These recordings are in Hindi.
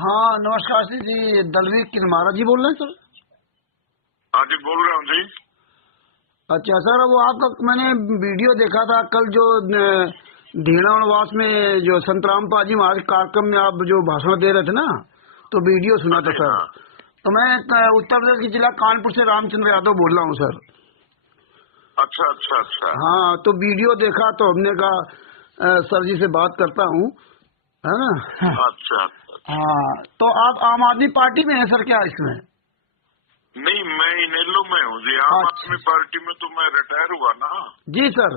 हाँ नमस्कार जी, दलवीर किरमारा जी बोल रहे हैं सर? हाँ जी, बोल रहा हूँ जी। अच्छा सर, वो आपका मैंने वीडियो देखा था कल, जो ढीणा वनवास में जो संत रामपाल जी महाराज कार्यक्रम में आप जो भाषण दे रहे थे ना, तो वीडियो सुना हाँ था जी। सर। हाँ तो मैं उत्तर प्रदेश के जिला कानपुर से रामचंद्र यादव बोल रहा हूँ सर। अच्छा अच्छा अच्छा। हाँ, तो वीडियो देखा तो हमने कहा सर जी से बात करता हूँ, है ना। अच्छा अच्छा। हाँ, तो आप आम आदमी पार्टी में हैं सर क्या इसमें? नहीं, मैं इनेलो में हूँ जी। आम अच्छा आदमी पार्टी में तो मैं रिटायर हुआ ना। जी सर।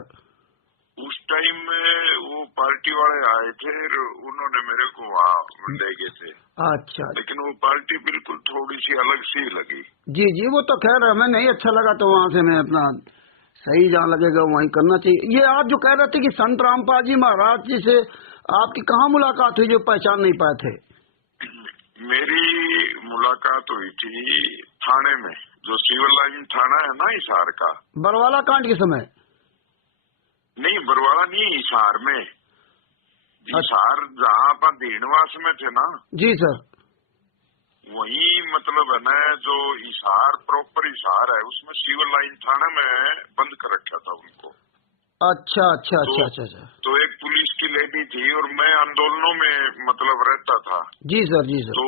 उस टाइम में वो पार्टी वाले आए थे और उन्होंने मेरे को वहाँ ले गए थे, अच्छा लेकिन वो पार्टी बिल्कुल थोड़ी सी अलग सी लगी। जी जी, वो तो खैर हमें नहीं अच्छा लगा, तो वहाँ से मैं अपना सही जहाँ लगेगा वहीं करना चाहिए। ये आप जो कह रहे थे कि संत रामपाल जी महाराज जी से आपकी कहाँ मुलाकात हुई जो पहचान नहीं पाए थे? मेरी मुलाकात हुई थी थाने में, जो सिविल लाइन थाना है ना हिसार का। बरवाला कांड के समय? नहीं, बरवाला नहीं, हिसार में। अच्छा हिसार जहाँ अपन दीनवास में थे ना, जी सर। वही मतलब है ना, जो हिसार प्रॉपर हिसार है उसमें सिविल लाइन थाना में बंद कर रखा था उनको। अच्छा अच्छा तो अच्छा अच्छा अच्छा। तो एक पुलिस की लेडी थी और मैं आंदोलनों में मतलब रहता था। जी सर जी सर। तो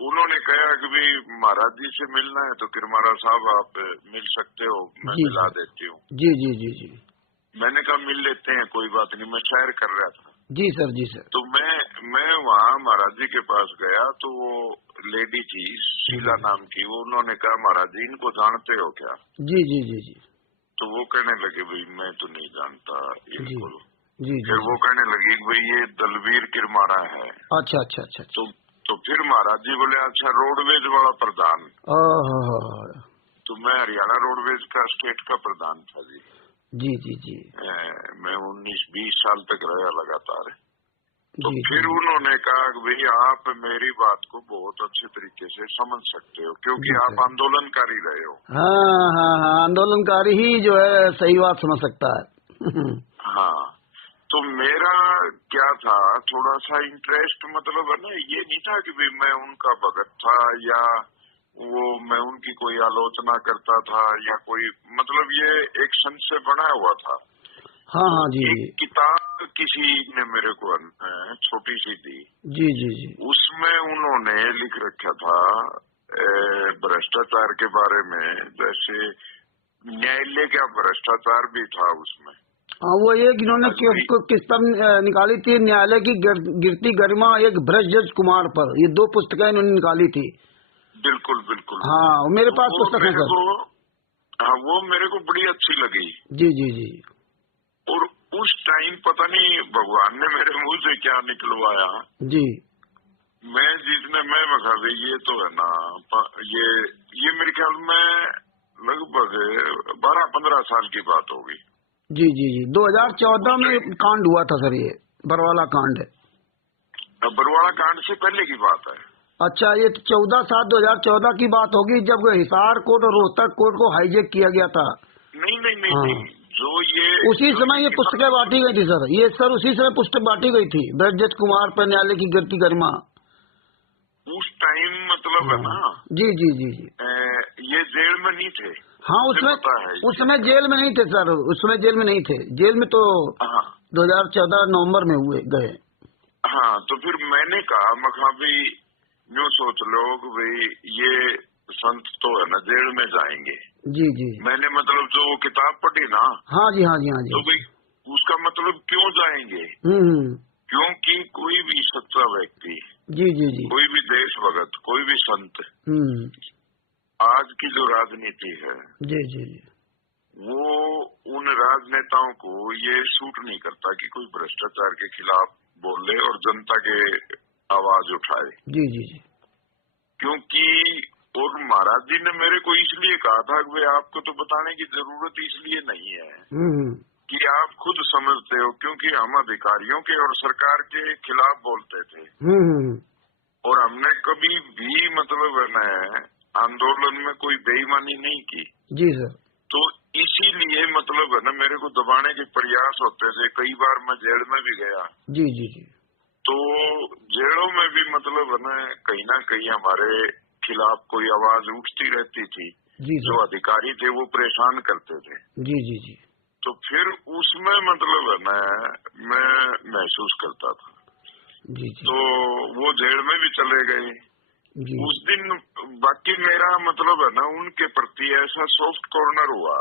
उन्होंने कहा कि भाई महाराज जी से मिलना है तो किरमारा साहब आप मिल सकते हो, मैं जी मिला जी देती हूँ। जी जी जी जी मैंने कहा मिल लेते हैं, कोई बात नहीं। मैं सैर कर रहा था जी सर जी सर। तो मैं वहाँ महाराज जी के पास गया तो वो लेडी थी शीला हम्म। नाम की, वो उन्होंने कहा महाराज जी इनको जानते हो क्या? जी जी जी जी तो वो कहने लगे भाई मैं तो नहीं जानता जी इनको। जी जी फिर जी। वो कहने लगी कि भाई ये दलवीर किरमारा है। अच्छा अच्छा अच्छा अच्छा। तो फिर महाराज जी बोले अच्छा रोडवेज वाला प्रधान। ओह, तो मैं हरियाणा रोडवेज का स्टेट का प्रधान था जी। जी जी जी मैं 19-20 साल तक रहा लगातार। तो जी जी फिर उन्होंने कहा कि भाई आप मेरी बात को बहुत अच्छे तरीके से समझ सकते हो क्योंकि जी आप सर। आंदोलनकारी रहे हो। हाँ हाँ हाँ, आंदोलनकारी ही जो है सही बात समझ सकता है। हाँ, तो मेरा क्या था, थोड़ा सा इंटरेस्ट मतलब है ना, ये नहीं था कि भाई मैं उनका भगत था या वो मैं उनकी कोई आलोचना करता था या कोई, मतलब ये एक संत से बना हुआ था। हाँ तो हाँ जी एक जी किताब किसी ने मेरे को छोटी सी दी, जी जी जी। उसमें उन्होंने लिख रखा था भ्रष्टाचार के बारे में, जैसे न्यायालय का भ्रष्टाचार भी था उसमें। हाँ, वो एक इन्होंने भाई किताब निकाली थी, न्यायालय की गिरती गरिमा एक भ्रष्ट जज कुमार पर। ये दो पुस्तकें इन्होंने निकाली थी। बिल्कुल बिल्कुल। हाँ, मेरे तो पास वो पुस्तक है मेरे सर। को, हाँ वो मेरे को बड़ी अच्छी लगी। जी जी जी और उस टाइम पता नहीं भगवान ने मेरे मुंह से क्या निकलवाया, जी मैं जिसने मैं बता दे ये तो है ना, ये मेरे ख्याल में लगभग 12-15 साल की बात होगी। जी जी जी। उस 2014 में टाइम कांड हुआ था सर, ये बरवाला कांड है। बरवाड़ा कांड से पहले की बात है। अच्छा, ये 14/7/2014 की बात होगी, जब हिसार कोर्ट और रोहतक कोर्ट को हाईजेक किया गया था। नहीं नहीं नहीं हाँ, नहीं, उसी जो समय ये पुस्तकें किताब बांटी गई थी सर। ये सर उसी समय पुस्तक बांटी गई थी, ब्रजत कुमार पर न्यायालय की गिरती गरिमा। उस टाइम मतलब है हाँ ना, जी जी जी जी। ये जेल में नहीं थे, हाँ, मुझे उसमें पता है इस उस चीज समय का। जेल में नहीं थे सर, उस समय जेल में नहीं थे। जेल में तो हाँ 2014 नवंबर में हुए गए। हाँ, तो फिर मैंने कहा मखा भाई यूँ सोच लो कि भाई ये संत तो है ना जेल में जाएंगे। जी जी। मैंने मतलब जो वो किताब पढ़ी ना, हाँ जी हाँ जी हाँ जी। तो भाई उसका मतलब क्यों जाएंगे, हम्म। क्योंकि कोई भी सच्चा व्यक्ति, जी जी जी। कोई भी देशभक्त, कोई भी संत, हम्म। आज की जो राजनीति है जी जी जी वो उन राजनेताओं को ये सूट नहीं करता कि कोई भ्रष्टाचार के खिलाफ बोले और जनता के आवाज उठाए। जी जी जी। क्योंकि और महाराज जी ने मेरे को इसलिए कहा था कि भाई आपको तो बताने की जरूरत इसलिए नहीं है हम्म। कि आप खुद समझते हो, क्योंकि हम अधिकारियों के और सरकार के खिलाफ बोलते थे हम्म। और हमने कभी भी मतलब है ना आंदोलन में कोई बेईमानी नहीं की। जी सर। तो इसीलिए मतलब है ना मेरे को दबाने के प्रयास होते थे, कई बार मैं जेल में भी गया। जी जी जी तो जेलों में भी मतलब है ना कहीं हमारे खिलाफ कोई आवाज उठती रहती थी। जी जो अधिकारी थे वो परेशान करते थे। जी जी जी। तो फिर उसमें मतलब है ना मैं महसूस करता था। जी जी। तो वो जेल में भी चले गए जी। उस दिन। बाकी मेरा मतलब है ना उनके प्रति ऐसा सॉफ्ट कॉर्नर हुआ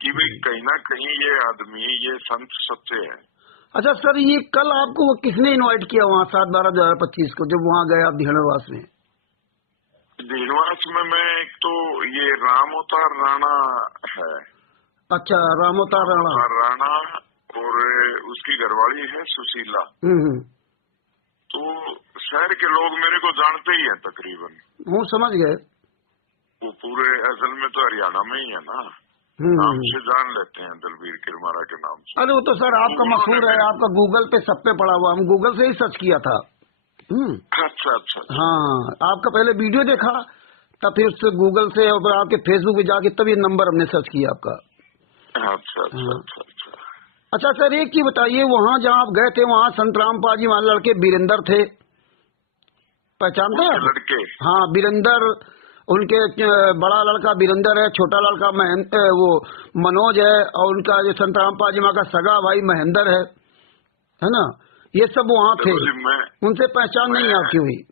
कि भाई कहीं ना कहीं ये आदमी ये संत सच्चे हैं। अच्छा सर, ये कल आपको वो किसने इनवाइट किया वहाँ 7/12/2025 को जब वहाँ गए आप धीणवास में? धीणवास में मैं एक तो ये रामोतार राणा है। अच्छा, रामोतार राणा और उसकी घरवाली है सुशीला। तो शहर के लोग मेरे को जानते ही हैं तकरीबन। वो समझ गए। वो पूरे असल में तो हरियाणा में ही है ना, नाम से जान लेते हैं दलबीर किरमारा के नाम से। अरे वो तो सर आपका मशहूर है, आपका गूगल पे सब पे पड़ा हुआ, हम गूगल से ही सर्च किया था। अच्छा अच्छा। हाँ, आपका पहले वीडियो देखा, तब फिर उससे गूगल से और आपके फेसबुक पे जाके तब ये नंबर हमने सर्च किया आपका। अच्छा अच्छा अच्छा। अच्छा सर, एक चीज बताइए, वहाँ जहाँ आप गए थे वहाँ संतराम पाजी वाले लड़के वीरेंद्र थे, पहचानते हैं लड़के? हाँ, वीरेंद्र, उनके बड़ा लड़का वीरेंद्र है, छोटा लड़का महेंद्र, वो मनोज है, और उनका जो संतराम पाजी माँ का सगा भाई महेंद्र है ना, ये सब वहाँ थे। उनसे पहचान नहीं आपकी हुई?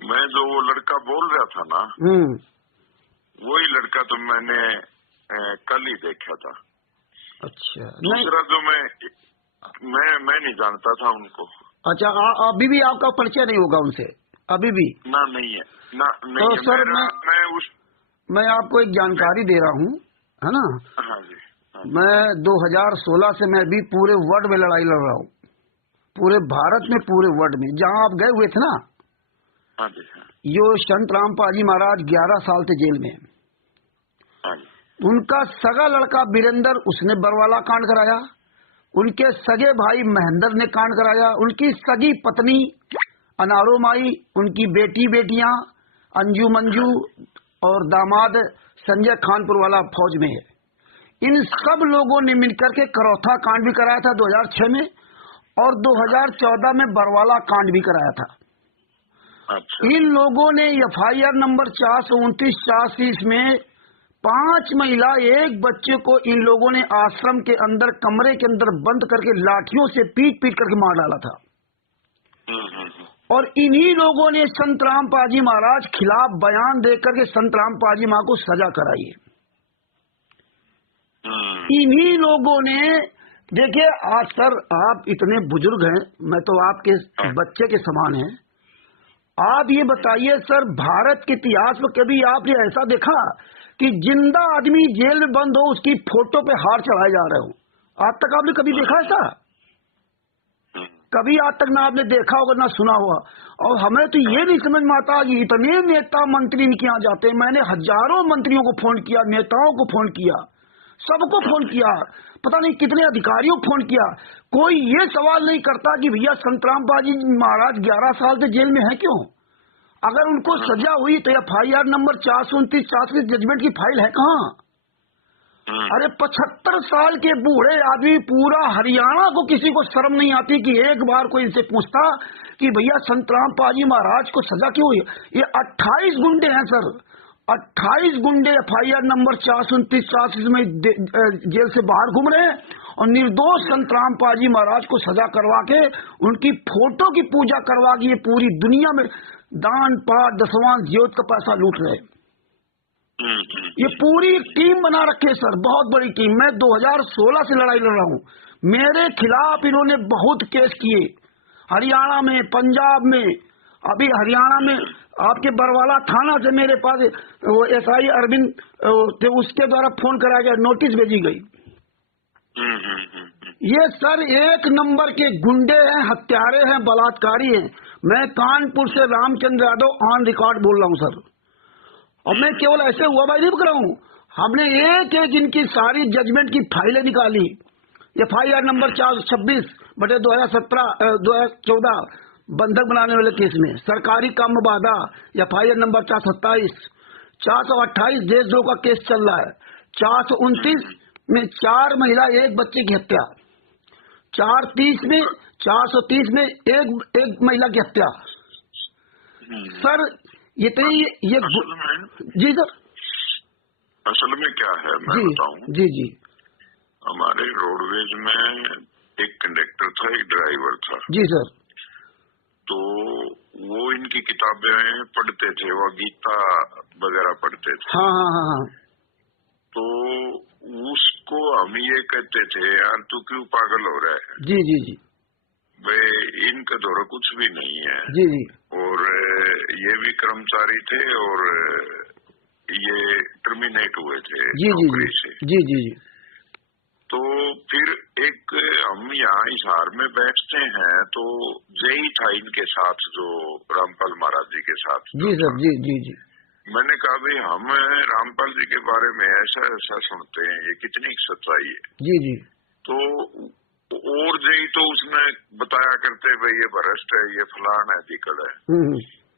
मैं जो वो लड़का बोल रहा था ना, वही लड़का तो मैंने कल ही देखा था। अच्छा। दूसरा जो मैं नहीं जानता था उनको। अच्छा, अभी भी आपका परिचय नहीं होगा उनसे? अभी भी ना, नहीं है ना, नहीं तो है। सर मैं आपको एक जानकारी दे रहा हूँ, है ना। हाँ जी, हाँ। मैं 2016 से मैं भी पूरे वर्ल्ड में लड़ाई लड़ रहा हूँ, पूरे भारत में, पूरे वर्ल्ड में। जहाँ आप गए हुए थे ना, हाँ जी, हाँ। यो संत रामपाल जी महाराज 11 साल से जेल में। हाँ। उनका सगा लड़का वीरेंद्र, उसने बरवाला कांड कराया। उनके सगे भाई महेंद्र ने कांड कराया। उनकी सगी पत्नी अनारो माई, उनकी बेटियां अंजू मंजू और दामाद संजय खानपुर वाला फौज में है। इन सब लोगों ने मिलकर के करौथा कांड भी कराया था 2006 में, और 2014 में बरवाला कांड भी कराया था। अच्छा। इन लोगों ने FIR नंबर 429/86 में 5 महिला 1 बच्चे को इन लोगों ने आश्रम के अंदर कमरे के अंदर बंद करके लाठियों से पीट करके मार डाला था। और इन्हीं लोगों ने संत रामपाल जी महाराज खिलाफ बयान देकर के संत रामपाल जी मां को सजा कराई है। इन्हीं लोगों ने, देखिए आज सर आप इतने बुजुर्ग हैं, मैं तो आपके बच्चे के समान हैं। आप ये बताइए सर, भारत के इतिहास में कभी आपने ऐसा देखा कि जिंदा आदमी जेल में बंद हो, उसकी फोटो पे हार चढ़ाए जा रहे हो? आज तक आपने कभी देखा ऐसा? कभी आज तक ना आपने देखा होगा ना सुना होगा। और हमें तो ये नहीं समझ में आता कि इतने नेता मंत्री इनके यहाँ जाते हैं। मैंने हजारों मंत्रियों को फोन किया, नेताओं को फोन किया, सबको फोन किया, पता नहीं कितने अधिकारियों को फोन किया। कोई ये सवाल नहीं करता कि भैया संत रामपाल जी महाराज 11 साल से जेल में है क्यों? अगर उनको सजा हुई तो FIR नंबर 429/86 जजमेंट की फाइल है कहाँ? अरे 75 साल के बूढ़े आदमी, पूरा हरियाणा को किसी को शर्म नहीं आती कि एक बार कोई इनसे पूछता कि भैया संत रामपाल जी महाराज को सजा क्यों हुई? ये 28 गुंडे हैं सर, 28 गुंडे FIR नंबर 429/86 में जेल से बाहर घूम रहे हैं, और निर्दोष संत रामपाल जी महाराज को सजा करवा के उनकी फोटो की पूजा करवा के ये पूरी दुनिया में दान पाठ दसवां ज्योत का पैसा लूट रहे। ये पूरी टीम बना रखे सर, बहुत बड़ी टीम। मैं 2016 से लड़ाई लड़ रहा हूँ। मेरे खिलाफ इन्होंने बहुत केस किए, हरियाणा में, पंजाब में। अभी हरियाणा में आपके बरवाला थाना से मेरे पास वो SI अरविंद थे, उसके द्वारा फोन कराया गया, नोटिस भेजी गई। ये सर एक नंबर के गुंडे हैं, हत्यारे हैं, बलात्कारी हैं। मैं कानपुर से रामचंद्र यादव ऑन रिकॉर्ड बोल रहा हूँ सर। और मैं केवल ऐसे हुआ भाई नहीं कर रहा हूँ, हमने एक इनकी सारी जजमेंट की फाइलें निकाली। FIR नंबर 426/2017-2014 बंधक बनाने वाले केस में, सरकारी काम बाधा FIR नंबर 427, 428 देशद्रोह का केस चल रहा है, 429 में 4 महिला 1 बच्चे की हत्या, 430 में 430 में एक महिला की हत्या। सर ये तो ये जी सर, असल में क्या है मैं बताऊं। जी जी। हमारे रोडवेज में एक कंडक्टर था, एक ड्राइवर था। जी सर। तो वो इनकी किताबें पढ़ते थे, वो गीता वगैरह पढ़ते थे। हाँ हाँ हाँ हाँ। तो उसको हम ये कहते थे, यार तू क्यों पागल हो रहा है। जी जी जी। भाई इनका दौरा कुछ भी नहीं है। जी जी। और ये भी कर्मचारी थे और ये टर्मिनेट हुए थे नौकरी से। जी जी जी। तो फिर एक हम यहाँ हिसार में बैठते हैं, तो जय था इनके साथ, जो रामपाल महाराज जी के साथ। जी सर। जी जी जी। मैंने कहा भाई हम रामपाल जी के बारे में ऐसा ऐसा सुनते हैं, ये कितनी सच्चाई है। जी जी। तो और जय तो उसमें बताया करते भाई ये भ्रष्ट है, ये फलान है, दिक्कत है।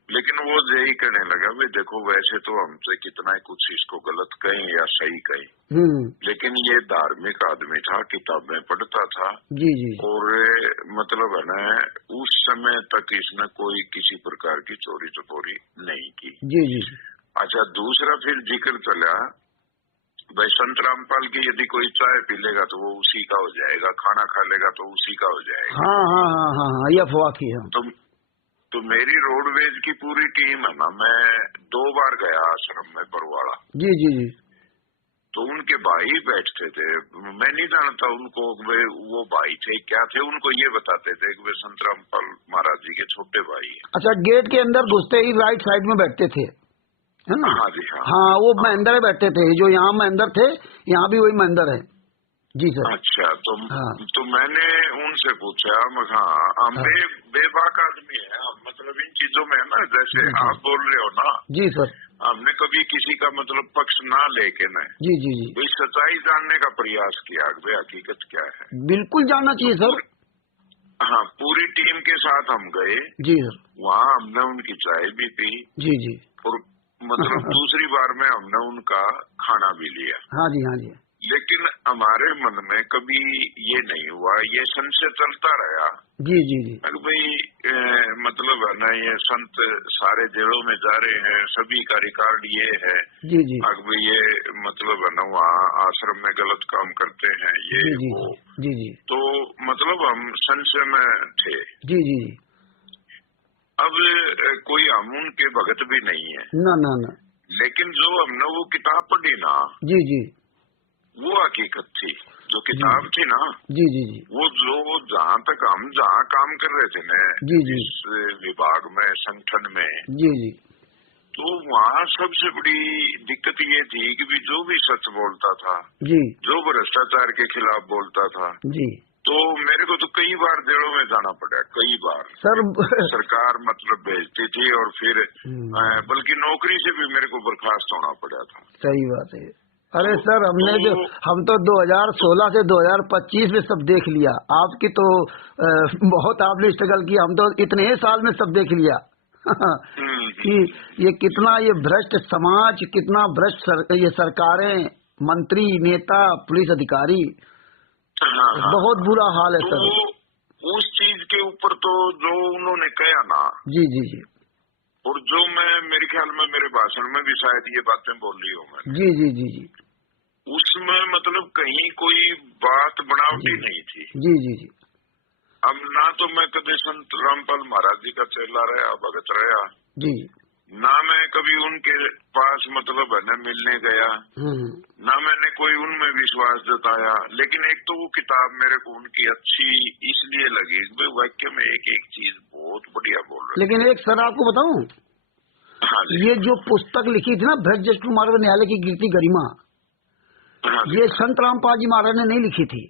लेकिन वो यही कहने लगा भाई देखो वैसे तो हमसे कितना ही कुछ इसको गलत कहें या सही कहें, लेकिन ये धार्मिक आदमी था, किताबें पढ़ता था। जी जी। और मतलब है ना, उस समय तक इसने कोई किसी प्रकार की चोरी चपोरी नहीं की। जी जी। अच्छा, दूसरा फिर जिक्र चला भाई संत रामपाल की यदि कोई चाय पी लेगा तो वो उसी का हो जाएगा, खाना खा लेगा तो उसी का हो जाएगा। हाँ हाँ हाँ हाँ हाँ, ये अफवाह थी। तो मेरी रोडवेज की पूरी टीम है ना, मैं 2 बार गया आश्रम में परवाड़ा। जी जी जी। तो उनके भाई बैठते थे, मैं नहीं जानता उनको वे वो भाई थे क्या थे, उनको ये बताते थे कि वे संत रामपाल महाराज जी के छोटे भाई हैं। अच्छा, गेट के अंदर घुसते ही राइट साइड में बैठते थे, है ना? हाँ जी हाँ। हाँ, वो महेंद्र बैठते थे, जो यहाँ महेंद्र थे, यहाँ भी वही महेंद्र है। जी सर। अच्छा, हाँ। तो मैंने उनसे पूछा, हाँ बेबाक आदमी है, मतलब इन चीजों में है ना, जैसे आप बोल रहे हो ना। जी सर। हमने कभी किसी का मतलब पक्ष ना लेके न, जी जी जी, भाई सच्चाई जानने का प्रयास किया, भाई हकीकत क्या है। बिल्कुल जानना चाहिए सर। हाँ, पूरी टीम के साथ हम गए। जी सर। वहाँ हमने उनकी चाय भी पी। जी जी। और मतलब दूसरी बार में हमने उनका खाना भी लिया। हाँ जी हाँ जी। लेकिन हमारे मन में कभी ये नहीं हुआ, ये संशय चलता रहा। जी जी जी। भाई मतलब है ना, ये संत सारे जेलों में जा रहे हैं, सभी का रिकॉर्ड ये है। जी जी। भाई ये मतलब है ना, वहाँ आश्रम में गलत काम करते हैं ये जी जी वो। जी जी। तो मतलब हम संशय में थे। जी जी जी। अब कोई हम उनके भगत भी नहीं है ना ना ना, लेकिन जो हमने वो किताब पढ़ी ना, जी जी, वो हकीकत थी। जो किताब थी ना, जी जी जी, वो जो जहाँ तक हम जहाँ काम कर रहे थे ना, जी जी, इस विभाग में, संगठन में, जी जी, तो वहाँ सबसे बड़ी दिक्कत ये थी कि भी जो भी सच बोलता था, जी, जो भ्रष्टाचार के खिलाफ बोलता था, जी, तो मेरे को तो कई बार जेलों में जाना पड़ा, कई बार सर। सरकार मतलब भेजती थी और फिर बल्कि नौकरी से भी मेरे को बर्खास्त होना पड़ा था। सही बात है। अरे सर, हम तो 2016 से 2025 में सब देख लिया। आपकी तो बहुत आपने स्ट्रगल किया, हम तो इतने साल में सब देख लिया कि ये कितना ये भ्रष्ट समाज, कितना भ्रष्ट ये सरकारें, मंत्री, नेता, पुलिस अधिकारी, बहुत बुरा हाल है सर। उस चीज के ऊपर तो जो उन्होंने कहा ना, जी जी जी, और जो मैं मेरे ख्याल में मेरे भाषण में भी शायद ये बातें बोल रही हूँ मैं। जी जी जी जी, उसमें मतलब कहीं कोई बात बनावटी नहीं थी। जी जी जी। अब ना तो मैं कभी संत रामपाल महाराज जी का चेला रहा, भगत रहा, जी, ना मैं कभी उनके पास मतलब है न मिलने गया, ना मैंने कोई उनमें विश्वास जताया। लेकिन एक तो वो किताब मेरे को उनकी अच्छी इसलिए लगी, वे वाक्य में एक एक चीज बहुत बढ़िया बोल रहे। लेकिन एक सर आपको बताऊं, हाँ, ये जो पुस्तक लिखी थी ना, भ्रष्ट कुमार न्यायालय की गिरती गरिमा, हाँ, ये संत रामपाल जी महाराज ने नहीं लिखी थी।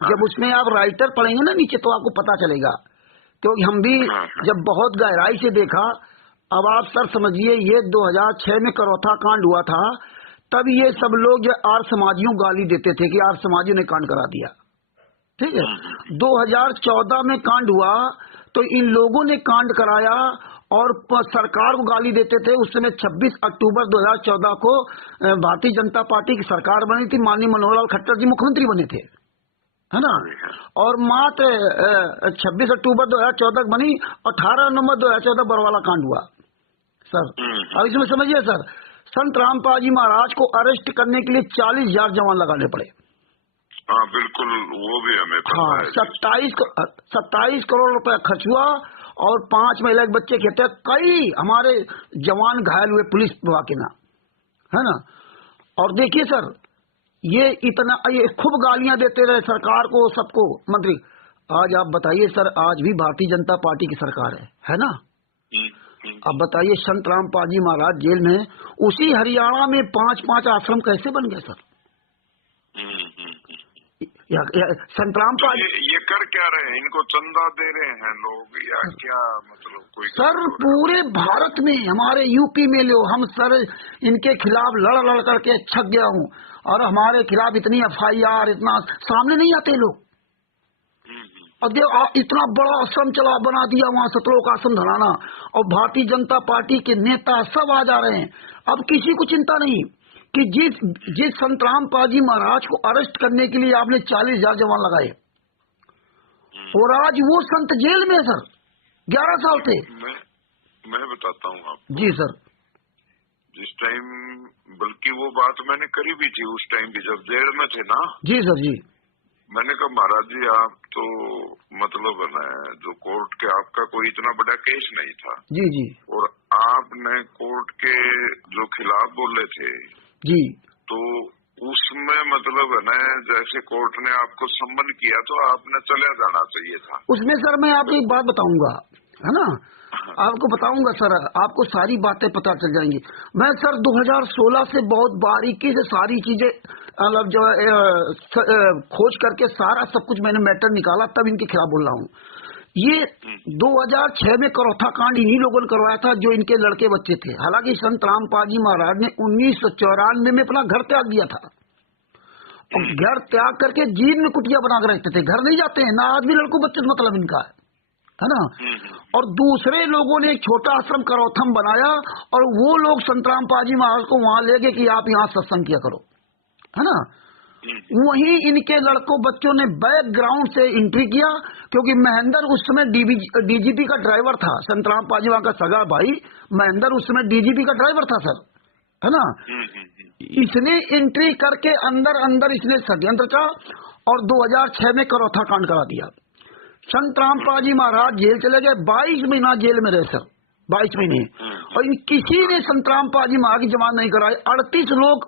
जब उसमें आप राइटर पढ़ेंगे ना नीचे, तो आपको पता चलेगा, क्योंकि हम भी जब बहुत गहराई से देखा। अब आप सर समझिए, ये 2006 में करौथा कांड हुआ था, तब ये सब लोग जो आर्य समाजियों गाली देते थे कि आर्य समाजियों ने कांड करा दिया, ठीक है। 2014 में कांड हुआ तो इन लोगों ने कांड कराया और सरकार को गाली देते थे। उस समय 26 अक्टूबर 2014 को भारतीय जनता पार्टी की सरकार बनी थी, माननीय मनोहर लाल खट्टर जी मुख्यमंत्री बने थे, है ना। और मात्र 26 अक्टूबर 2014 बनी, 18 नवंबर 2014 बरवाला कांड हुआ सर। अब इसमें समझिए सर, संत रामपाल जी महाराज को अरेस्ट करने के लिए 40,000 जवान लगाने पड़े। हाँ बिल्कुल, वो भी हमें पता है। 27 करोड़ रुपया खर्च हुआ और 5 महिला के बच्चे के हत्या, कई हमारे जवान घायल हुए पुलिस विभाग के नाम, है ना। और देखिए सर, ये खूब गालियां देते रहे सरकार को, सबको, मंत्री। आज आप बताइए सर, आज भी भारतीय जनता पार्टी की सरकार है ना। अब बताइए, संत रामपाल जी महाराज जेल में, उसी हरियाणा में 5-5 आश्रम कैसे बन गए सर। संत रामपाल ये कर क्या रहे हैं? इनको चंदा दे रहे हैं लोग या क्या, मतलब कोई सर? पूरे भारत में, हमारे यूपी में लो, हम सर इनके खिलाफ लड़ करके छक गया हूँ, और हमारे खिलाफ इतनी FIR, इतना सामने नहीं आते लोग। अब इतना बड़ा आश्रम बना दिया वहाँ, सतलोक आश्रम धराना, और भारतीय जनता पार्टी के नेता सब आ जा रहे हैं। अब किसी को चिंता नहीं कि जिस संत रामपाल जी महाराज को अरेस्ट करने के लिए आपने 40,000 जवान लगाए, और आज वो संत जेल में है सर, 11 साल थे। मैं बताता हूँ आपको। जी सर। जिस टाइम, बल्कि वो बात मैंने करी भी थी उस टाइम भी, जब जेल में थे ना। जी सर जी। मैंने कहा महाराज जी, आप तो मतलब है ना, जो कोर्ट के, आपका कोई इतना बड़ा केस नहीं था। जी जी। और आपने कोर्ट के जो खिलाफ बोले थे जी, तो उसमें मतलब है ना, जैसे कोर्ट ने आपको सम्मन किया तो आपने चले जाना चाहिए था उसमें। सर मैं आपको एक बात बताऊंगा, है ना, आपको बताऊंगा सर, आपको सारी बातें पता चल जाएंगी। मैं सर 2016 से बहुत बारीकी से सारी चीजें मतलब जो खोज करके सारा सब कुछ मैंने मैटर निकाला, तब इनके खिलाफ बोल रहा हूँ। ये 2006 में करौथा कांड इन्हीं लोगों ने करवाया था, जो इनके लड़के बच्चे थे। हालांकि संत रामपाल जी महाराज ने 1994 में अपना घर त्याग दिया था, और घर त्याग करके जीन में कुटिया बना कर रखते थे, घर नहीं जाते हैं ना, आदमी लड़कों बच्चे, मतलब इनका है ना। और दूसरे लोगों ने एक छोटा आश्रम करौथम बनाया, और वो लोग संत रामपाल जी महाराज को वहां ले गए कि आप यहाँ सत्संग किया करो, है ना। वहीं इनके लड़कों बच्चों ने बैकग्राउंड से एंट्री किया, क्योंकि महेंद्र उस समय DGP का ड्राइवर था। संत रामपाल जी का सगा भाई महेंद्र उस समय DGP का ड्राइवर था सर, है ना। इसने एंट्री करके अंदर इसने षड्यंत्र का, और 2006 में करौथा कांड करा दिया। संत रामपाल जी महाराज जेल चले गए, 22 महीना जेल में रहे सर, 22 महीने। और किसी ने संत रामपाल जी महाराज की जमानत नहीं कराई। 38 लोग,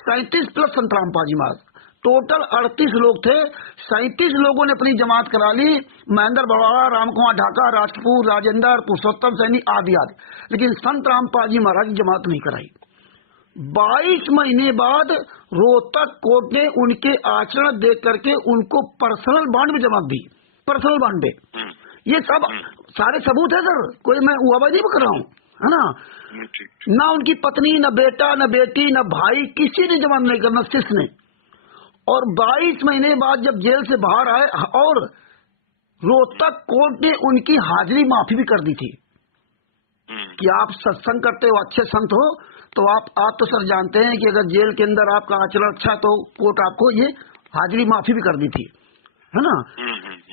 37 प्लस संत रामपाल जी महाराज, टोटल 38 लोग थे। 37 लोगों ने अपनी जमानत करा ली, महेंद्र बरवाला, रामकुमार ढाका, राजकपूर, राजेंद्र, पुरुषोत्तम सैनी आदि आदि, लेकिन संत रामपाल जी महाराज की जमानत नहीं कराई। 22 महीने बाद रोहतक कोर्ट ने उनके आचरण देख करके उनको पर्सनल बॉन्ड में जमानत दी, पर्सनल बॉन्ड में। ये सब सारे सबूत है सर, कोई मैं हुआबाजी नहीं कर रहा हूँ, है ना। ना उनकी पत्नी, न बेटा, न बेटी, न भाई, किसी ने जमानत नहीं करना, शिष्य ने। और 22 महीने बाद जब जेल से बाहर आए, और रोहतक कोर्ट ने उनकी हाजिरी माफी भी कर दी थी कि आप सत्संग करते हो, अच्छे संत हो, तो आप तो सर जानते हैं कि अगर जेल के अंदर आपका आचरण अच्छा, तो कोर्ट आपको ये हाजिरी माफी भी कर दी थी, है ना।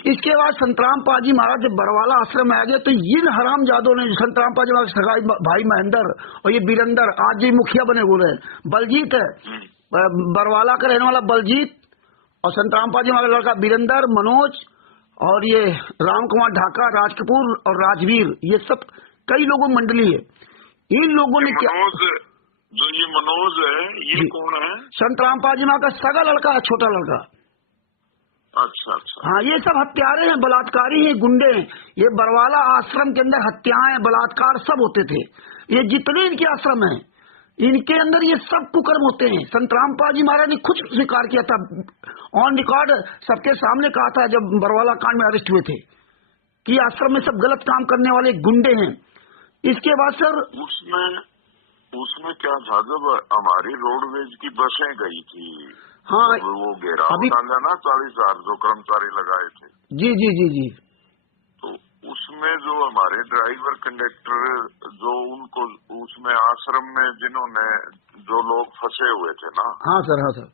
इसके बाद संत रामपाल जी महाराज जब बरवाला आश्रम में आ गए, तो इन हरामजादों ने संत रामपाल जी महाराज सगाई भाई महेंद्र और ये वीरेंद्र, आज जो मुखिया बने हुए हैं, बलजीत है, बरवाला का रहने वाला बलजीत, और संत रामपाल जी महाराज लड़का वीरेंद्र, मनोज, और ये रामकुमार ढाका, राजकपूर और राजवीर, ये सब कई लोगों की मंडली है। इन लोगों ने क्या, जो ये मनोज है, ये कौन है? संत रामपाल जी महाराज का सगा लड़का है, छोटा लड़का। अच्छा। हाँ, ये सब हत्यारे हैं, बलात्कारी हैं, गुंडे हैं। ये बरवाला आश्रम के अंदर हत्याएं, बलात्कार सब होते थे। ये जितने इनके आश्रम हैं, इनके अंदर ये सब कुकर्म होते हैं। संत रामपाल जी महाराज ने खुद स्वीकार किया था, ऑन रिकॉर्ड सबके सामने कहा था जब बरवाला कांड में अरेस्ट हुए थे, कि आश्रम में सब गलत काम करने वाले गुंडे हैं। इसके बाद सर उसमें क्या था, जब हमारी रोडवेज की बसें गई थी, हाँ, वो घेराव डाला ना 40,000 जो कर्मचारी लगाए थे। जी जी जी जी। तो उसमें जो हमारे ड्राइवर कंडक्टर, जो उनको उसमें आश्रम में जिन्होंने, जो लोग फंसे हुए थे ना, हाँ सर, हाँ सर,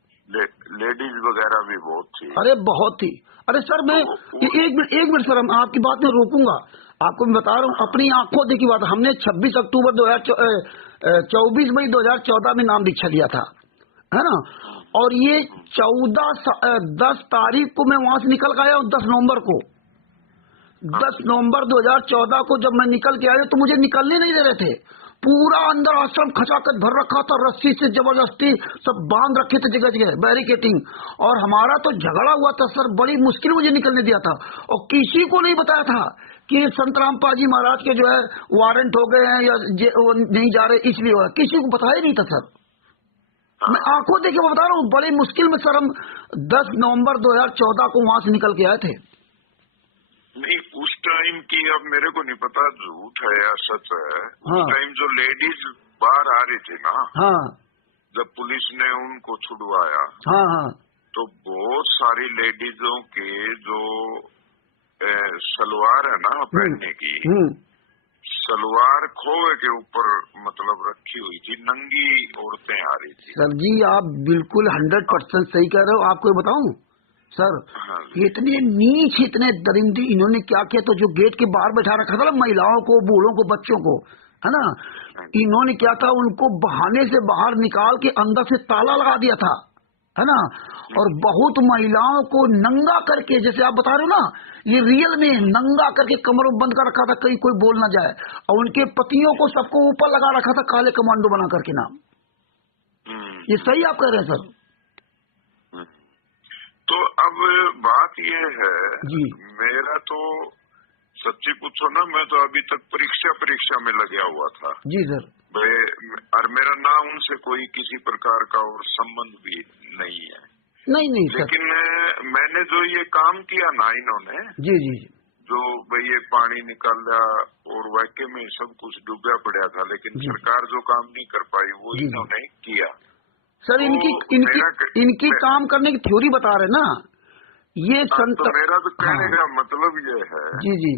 लेडीज वगैरह भी बहुत थी। अरे बहुत थी। अरे सर मैं एक मिनट सर, हम आपकी बात में रोकूंगा। आपको मैं बता रहा हूँ, अपनी आंखों देखी बात। हमने 26 अक्टूबर 24 मई 2014 में नाम दीक्षा लिया था, है ना। और ये 10 तारीख को मैं वहां से निकल के आया हूँ। 10 नवंबर को 10 नवंबर 2014 को जब मैं निकल के आया तो मुझे निकलने नहीं दे रहे थे। पूरा अंदर आश्रम खचाखच भर रखा था, रस्सी से जबरदस्ती सब बांध रखे थे जगह जगह, बैरिकेटिंग। और हमारा तो झगड़ा हुआ था सर, बड़ी मुश्किल मुझे निकलने दिया था। और किसी को नहीं बताया था कि संत रामपाल जी महाराज के जो है वारंट हो गए हैं या वो नहीं जा रहे इसलिए हुआ, किसी को बताया नहीं था सर। मैं आंखों देखे बता रहा हूँ, बड़ी मुश्किल में सर हम 10 नवंबर 2014 को वहां से निकल के आए थे। नहीं, उस टाइम की अब मेरे को नहीं पता झूठ है या सच है। हाँ। उस टाइम जो लेडीज बाहर आ रही थी ना, हाँ, जब पुलिस ने उनको छुड़वाया, हाँ, हाँ, तो बहुत सारी लेडीजों के जो सलवार है ना पहनने की, सलवार खोए के ऊपर मतलब रखी हुई थी, नंगी औरतें आ रही थी। सर जी आप बिल्कुल 100% सही कह रहे हो। आपको बताऊं सर, इतने नीच, इतने दरिंदी इन्होंने क्या किया, तो जो गेट के बाहर बैठा रखा था ना महिलाओं को, बूढ़ों को, बच्चों को, है ना, इन्होंने क्या था, उनको बहाने से बाहर निकाल के अंदर से ताला लगा दिया था, है ना। और बहुत महिलाओं को नंगा करके, जैसे आप बता रहे हो ना, ये रियल में नंगा करके कमरों बंद कर रखा था, कहीं कोई बोल ना जाए। और उनके पतियों को सबको ऊपर लगा रखा था काले कमांडो बना करके नाम। ये सही आप कह रहे हैं सर। तो अब बात ये है जी, मेरा तो सच्ची पूछो ना, मैं तो अभी तक परीक्षा में लगा हुआ था। जी सर। और मेरा ना उनसे कोई किसी प्रकार का और संबंध भी नहीं है। नहीं सर। लेकिन मैंने जो ये काम किया ना इन्होंने, जी जी, जो भाई ये पानी निकाल दिया और वाक्य में सब कुछ डूबा पड़ा था, लेकिन सरकार जो काम नहीं कर पाई वो इन्होंने किया। सर तो इनकी काम करने की थ्योरी बता रहे ना ये संत। तो मेरा तो कहने का मतलब ये है। जी जी।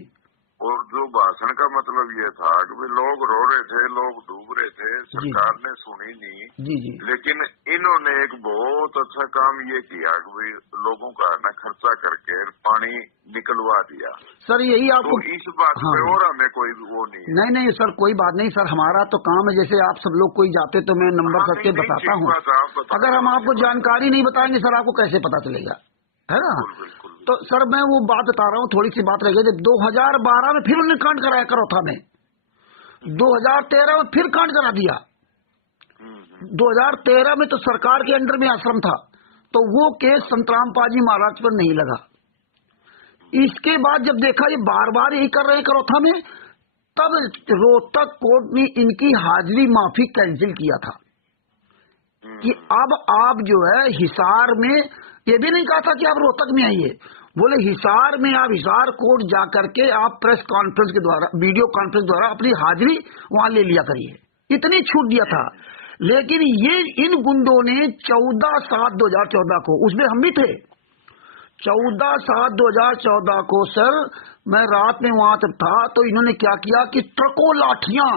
और जो भाषण का मतलब ये था कि भाई लोग रो रहे थे, लोग डूब रहे थे, सरकार ने सुनी नहीं। जी जी। लेकिन इन्होंने एक बहुत अच्छा काम ये किया कि भाई लोगों का ना खर्चा करके पानी निकलवा दिया। सर यही आपको तो इस बात पे और हमें कोई वो नहीं है। नहीं सर, कोई बात नहीं सर, हमारा तो काम है। जैसे आप सब लोग कोई जाते तो मैं नंबर करके बताता हूँ। अगर हम आपको जानकारी नहीं बताएंगे सर, आपको कैसे पता चलेगा, है ना। तो सर मैं वो बात बता रहा हूँ, थोड़ी सी बात रह गई। 2012 में फिर उन्होंने कांड कराया करौथा में, 2013 में फिर कांड करा दिया। 2013 में तो सरकार के अंडर में आश्रम था, तो वो केस संत रामपाल जी महाराज पर नहीं लगा। इसके बाद जब देखा ये बार बार यही कर रहे हैं करौथा में, तब रोहतक कोर्ट ने इनकी हाजिरी माफी कैंसिल किया था कि अब आप जो है हिसार में, ये भी नहीं कहा था कि आप रोहतक में आइए, बोले हिसार में आप हिसार कोर्ट जा करके आप प्रेस कॉन्फ्रेंस के द्वारा, वीडियो कॉन्फ्रेंस द्वारा अपनी हाजिरी वहां ले लिया करिए, इतनी छूट दिया था। लेकिन ये इन गुंडों ने 14/7/2014 को, उसमें हम भी थे, 14/7/2014 को सर मैं रात में वहां तक था, तो इन्होंने क्या किया कि ट्रकों लाठियां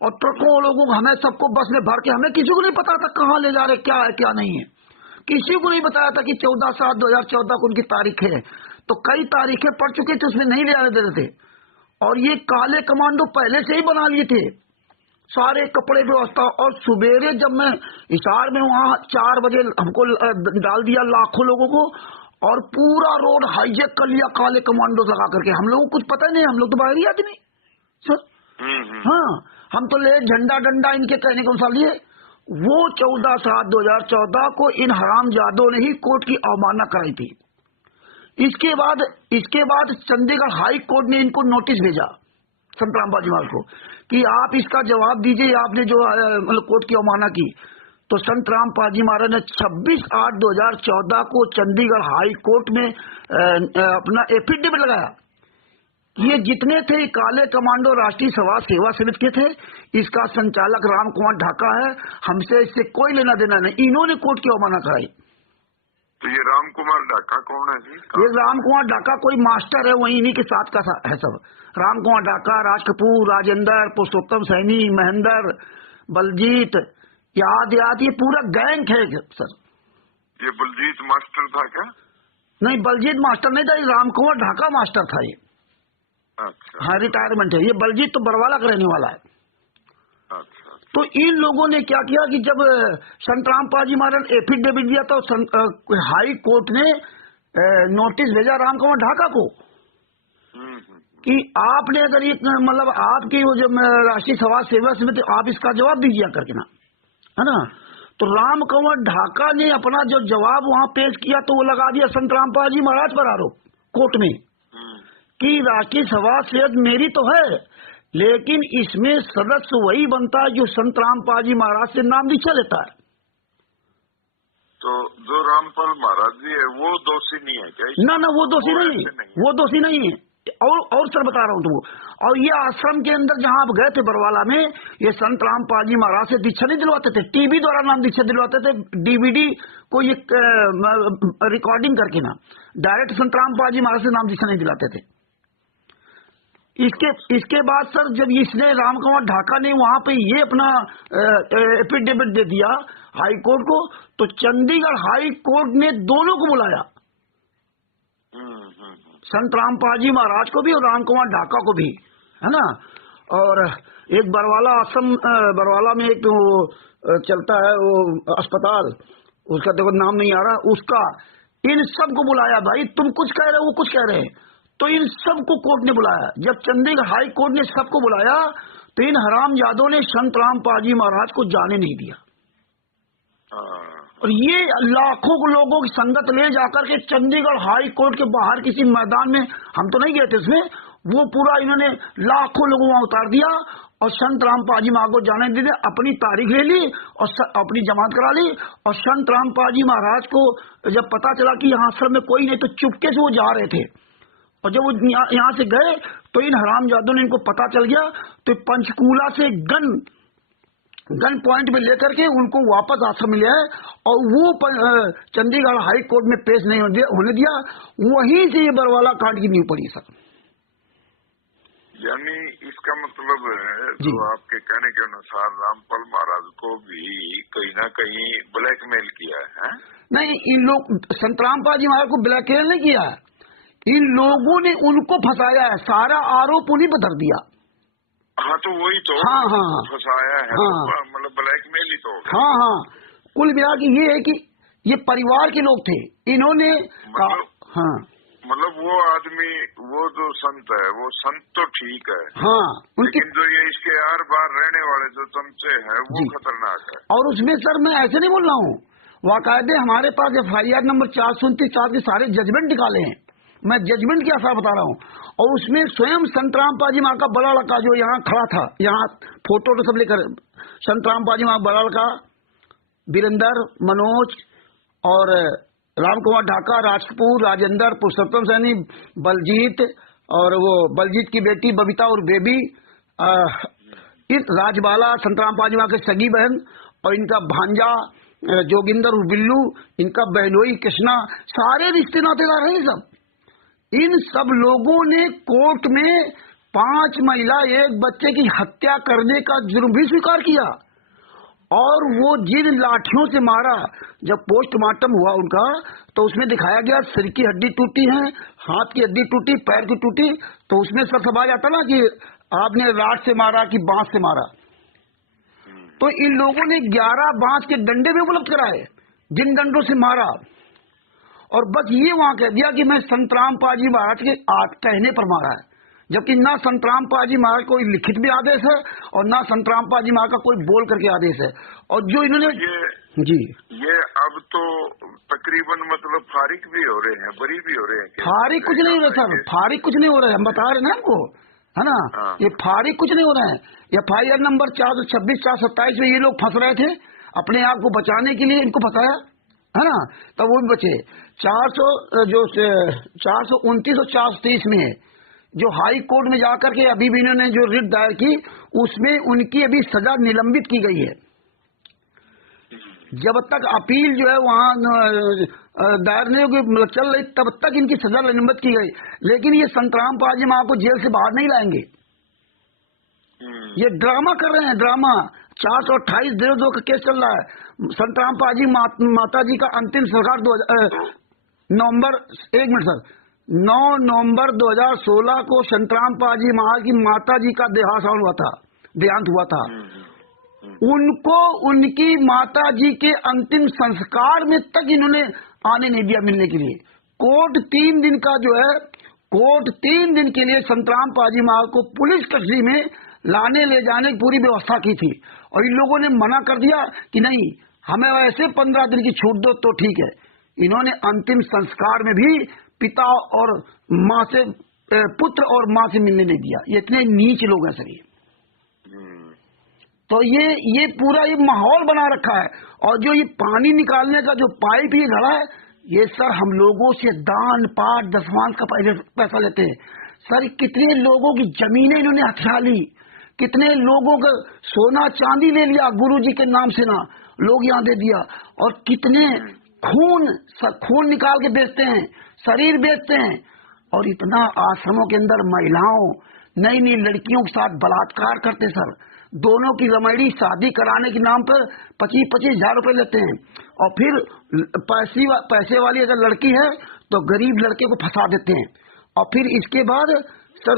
और ट्रकों लोगों को, हमें सबको बस में भर के, हमें किसी को नहीं पता था कहाँ ले जा रहे, क्या है क्या नहीं है, किसी को नहीं बताया था कि 14/7/2014 को उनकी तारीख है। तो कई तारीखें पड़ चुकी थी, उसमें नहीं ले आने देते थे। और ये काले कमांडो पहले से ही बना लिए थे, सारे कपड़े व्यवस्था। और सवेरे जब मैं हिसार में वहां 4 बजे हमको डाल दिया लाखों लोगों को, और पूरा रोड हाईजेक कर लिया काले कमांडो लगा करके। हम लोगों को कुछ पता नहीं, हम लोग तो बाहरी आदमी सर। हाँ, हम तो ले झंडा डंडा इनके कहने के अनुसार लिए। वो 14/7/2014 को इन हरामजादों ने ही कोर्ट की अवमानना कराई थी। इसके बाद चंडीगढ़ हाई कोर्ट ने इनको नोटिस भेजा संत रामपाल जी महाराज को कि आप इसका जवाब दीजिए, आपने जो मतलब कोर्ट की अवमानना की। तो संत रामपाल जी महाराज ने 26/8/2014 को चंडीगढ़ हाई कोर्ट में अपना एफिडेविट लगाया। ये जितने थे काले कमांडो राष्ट्रीय समाज सेवा समिति के थे, इसका संचालक राम कुमार ढाका है, हमसे इससे कोई लेना देना नहीं। इन्होंने कोर्ट की अवमानना कराई। तो ये राम कुमार ढाका कौन है जी? ये राम कुमार ढाका कोई मास्टर है, वही इन्हीं के साथ का है सब। राम कुमार ढाका, राज कपूर, राजेंद्र, पुरुषोत्तम सैनी, महेंद्र, बलजीत, याद ये पूरा गैंग है सर। ये बलजीत मास्टर था क्या? नहीं, बलजीत मास्टर नहीं था, ये राम कुंवर ढाका मास्टर था ये। अच्छा। हाँ, रिटायरमेंट है ये। बलजीत तो बरवाला का रहने वाला है। अच्छा। तो इन लोगों ने क्या किया कि जब संतराम पाजी महाराज एफिडेविट दिया तो हाई कोर्ट ने नोटिस भेजा राम कुंवर ढाका को कि आपने अगर ये मतलब आपकी वो जो राष्ट्रीय समाज सेवा समिति, आप इसका जवाब दीजिए करके ना, है ना। तो राम कुंवर ढाका ने अपना जो जवाब वहां पेश किया तो वो लगा दिया संतराम पाजी महाराज पर आरोप कोर्ट में कि राष्ट्रीय सभा सेवा मेरी तो है, लेकिन इसमें सदस्य वही बनता है जो संतराम पाजी महाराज से नाम दीक्षा लेता है। तो जो रामपाल महाराज जी है वो दोषी नहीं है क्या? ना ना, वो दोषी नहीं, वो दोषी नहीं है। और सर बता रहा हूँ तुमको, और ये आश्रम के अंदर जहाँ आप गए थे बरवाला में, ये संत राम पाजी महाराज से दीक्षा नहीं दिलवाते थे, टीवी द्वारा नाम दीक्षा दिलवाते थे, डीवीडी को ये रिकॉर्डिंग करके ना, डायरेक्ट संत राम पाजी महाराज से नाम दीक्षा नहीं दिलाते थे। इसके बाद सर जब इसने राम कुंवर ढाका ने वहां पे ये अपना एफिडेविट दे दिया हाई कोर्ट को, तो चंडीगढ़ हाई कोर्ट ने दोनों को बुलाया, संत राम पाजी महाराज को भी और राम कुंवर ढाका को भी, है ना। और एक बरवाला आश्रम, बरवाला में एक वो चलता है वो अस्पताल, उसका देखो नाम नहीं आ रहा, उसका इन सबको बुलाया, भाई तुम कुछ कह रहे हो वो कुछ कह रहे हैं, तो इन सबको कोर्ट ने बुलाया। जब चंडीगढ़ हाई कोर्ट ने सबको बुलाया तो इन हरामजादों ने संत राम पाजी महाराज को जाने नहीं दिया, और ये लाखों लोगों की संगत ले जाकर के चंडीगढ़ हाई कोर्ट के बाहर किसी मैदान में, हम तो नहीं गए थे उसमें, वो पूरा इन्होंने लाखों लोगों वहां उतार दिया और संत राम पाजी महाराज को जाने दे दिया। अपनी तारीख ले ली और अपनी जमानत करा ली, और संत राम पाजी महाराज को जब पता चला कि यहाँ आश्रम में कोई नहीं, तो चुपके से वो जा रहे थे, और जब वो यहाँ से गए तो इन हरामजादों ने इनको पता चल गया, तो पंचकूला से गन पॉइंट में लेकर के उनको वापस आश्रम में ले आए, और वो चंडीगढ़ हाई कोर्ट में पेश नहीं होने दिया। वहीं से ये बरवाला कांड की नींव पड़ी सर। यानी इसका मतलब है जो आपके कहने के अनुसार रामपाल महाराज को भी कहीं ना कहीं ब्लैकमेल किया है? नहीं, इन लोग संत रामपाल जी महाराज को ब्लैकमेल नहीं किया, इन लोगों ने उनको फंसाया है, सारा आरोप उन्हीं पर धर दिया। हाँ, तो वही तो फंसाया है, मतलब ब्लैकमेल ही तो। हाँ, कुल मिला के ये है कि ये परिवार के लोग थे, इन्होंने मतलब वो आदमी, वो जो संत है, वो संत तो ठीक है, हाँ, लेकिन जो ये इसके आर बार रहने वाले जो चमचे हैं वो खतरनाक है। और उसमें सर मैं ऐसे नहीं बोल रहा हूँ, वाकायदे हमारे पास FIR नंबर 429 के सारे जजमेंट निकाले हैं, मैं जजमेंट के आसार बता रहा हूँ। और उसमें स्वयं संत राम पाजी महाराज का बड़ा लड़का जो यहाँ खड़ा था, यहाँ फोटो तो सब लेकर, संत राम पाजी महाराज बड़ा लड़का वीरेंद्र, मनोज और राम कुंवर ढाका, राजपूत, राजेंद्र, पुरुषोत्तम सैनी, बलजीत, और वो बलजीत की बेटी बबीता और बेबी, इस राजबाला संत राम पाजी महाराज की सगी बहन, और इनका भांजा जोगिंदर और बिल्लू, इनका बहनोई कृष्णा, सारे रिश्ते नातेदार हैं सब। इन सब लोगों ने कोर्ट में 5 महिला 1 बच्चे की हत्या करने का जुर्म भी स्वीकार किया, और वो जिन लाठियों से मारा, जब पोस्टमार्टम हुआ उनका तो उसमें दिखाया गया सिर की हड्डी टूटी है, हाथ की हड्डी टूटी, पैर की टूटी, तो उसमें सब आ जाता ना कि आपने राड से मारा कि बांस से मारा। तो इन लोगों ने 11 बांस के डंडे भी उपलब्ध कराए, जिन डंडों से मारा, और बस ये वहां कह दिया कि मैं संत राम पाजी महाराज के कहने पर मारा है, जबकि ना संत राम पाजी महाराज कोई लिखित भी आदेश है और ना संत राम पाजी महाराज का कोई बोल करके आदेश है। और जो इन्होंने ये अब तो तकरीबन मतलब फारिग भी हो रहे हैं, बरी भी हो रहे हैं। फारिग कुछ नहीं हो रहा सर, फारिग कुछ नहीं हो रहा है, हम बता रहे हैं हमको, है ना। ये फारिग कुछ नहीं हो रहा है। FIR नंबर 426, 427 में ये लोग फंस रहे थे, अपने आप को बचाने के लिए इनको फंसाया, है ना, तब वो भी बचे। 429 और 430 में जो हाई कोर्ट में जाकर के अभी भी इन्होंने जो रिट दायर की, उसमें उनकी अभी सजा निलंबित की गई है। जब तक अपील जो है वहाँ दायर नहीं होगी, मतलब चल रही, तब तक इनकी सजा निलंबित की गई। लेकिन ये संत राम पाजी महाराज को जेल से बाहर नहीं लाएंगे, ये ड्रामा कर रहे हैं, ड्रामा। 428 देवदो का केस चल रहा है, संत रामपाल जी माता जी का अंतिम संस्कार नवंबर 1 मिनट सर 9 नवंबर 2016 को संत रामपाल जी महाराज की माता जी का देहांत हुआ था। उनको उनकी माता जी के अंतिम संस्कार में तक इन्होंने आने नहीं दिया मिलने के लिए। कोर्ट 3 दिन का जो है, कोर्ट 3 दिन के लिए संत रामपाल जी महाराज को पुलिस कस्टडी में लाने ले जाने की पूरी व्यवस्था की थी, और इन लोगों ने मना कर दिया कि नहीं, हमें वैसे 15 दिन की छूट दो तो ठीक है। इन्होंने अंतिम संस्कार में भी पिता और माँ से, पुत्र और माँ से मिलने नहीं दिया। ये इतने नीच लोग हैं सर। तो ये पूरा ये माहौल बना रखा है। और जो ये पानी निकालने का जो पाइप ये गड़ा है, ये सर हम लोगों से दान पाठ दसवांश का पैसा लेते हैं सर। कितने लोगों की जमीनें इन्होंने हथिया ली, कितने लोगों का सोना चांदी ले लिया गुरुजी के नाम से ना, लोग यहाँ दे दिया। और कितने खून निकाल के बेचते हैं, शरीर बेचते हैं। और इतना आश्रमों के अंदर महिलाओं, नई नई लड़कियों के साथ बलात्कार करते सर। दोनों की रमैड़ी शादी कराने के नाम पर 25-25 हजार रुपए लेते हैं। और फिर पैसे वाली अगर लड़की है तो गरीब लड़के को फंसा देते हैं। और फिर इसके बाद सर